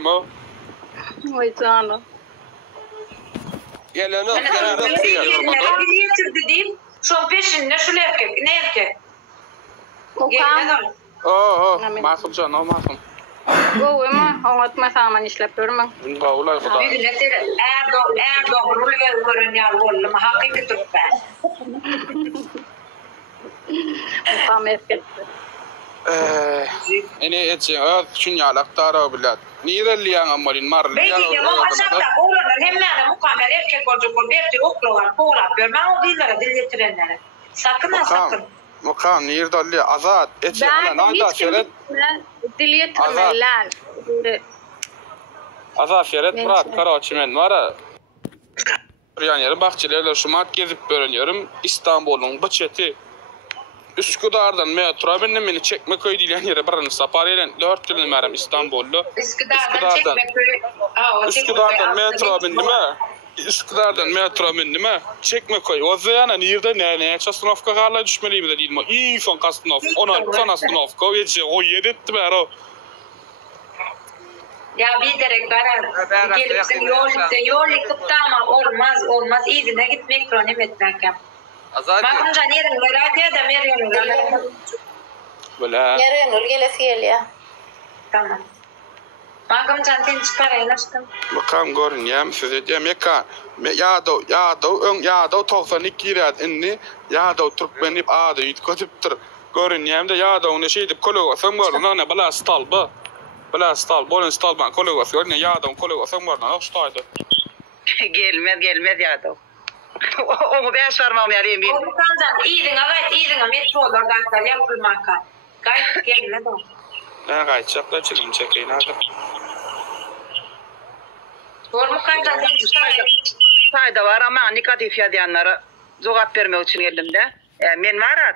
Kim o? Oy canım. Gel onu. Bir getirdi diyeyim. Şu peşinde şu erkek. Ne erkek? Okan. Masum can, o masum. Bu ama anlatma saman işlep durmam. Qawlay Xuda. Bir ne der? Erdoğan rulga görünüyor oğlum. Hakiki Türk ben. Okan erkek. Ene etsen öz şunyalak tara bilat. Nirelliyan amalin marliyan. Belki ama aşağıda oğlanın hemen mukamel erkek olacak o bir oklular poğla yapıyor. Ben o dillere dil getirenlere. Sakın ha sakın. Mukam nirdalli azat etsen ana nanda şeret. Dil getirmeler. Azat şeret Murat Karaçimen var. Yani bahçelerle şumat gezip görünüyorum. İstanbul'un Bıçeti. Üsküdar'dan metro beni Çekmeköy diyen yere birini sapariyle 4 yıl meram İstanbul'lu. Üsküdar'dan metro bindim ha. Üsküdar'dan metro bindim ha. Çekmeköy. O zaman nerede ne? Çasnovka garla düşmeliyim de değil mi? İyi son Kasnov. Ona son Asnovka. O yedetti be o. Ya bir direkt karar. Gelipsin yol yıkıp tamam olmaz. İzine gitmek kronim etmek yap. Bakın can yerin merak da Meryem'in. Böyle. Yarın gelesi geliyor. Tamam. Bakın can sen çıkarayın aşkım. Bakalım görün ya. Size diyeyim ya. Yadav 92 rad inni. Yadav Türkmenip adı yutkatıptır. Görün ya. Yadav ne şey deyip kolegasın görün. Ona bala stal bu. Bala stal. Bolun stal ben kolegası görün. Yadav kolegasın görün. Oştaydı. Gelmez Yadav. Onu ben sormam yani. Onu kancan iyirin metrolardan yapılmak. Gayet gelmez o. Ne gayçakla çekim çekeyim hadi. Doğru mu kancan sen çıkarayın. Fayda var ama negatif ya diyenlere cevap vermek için geldim de. Men var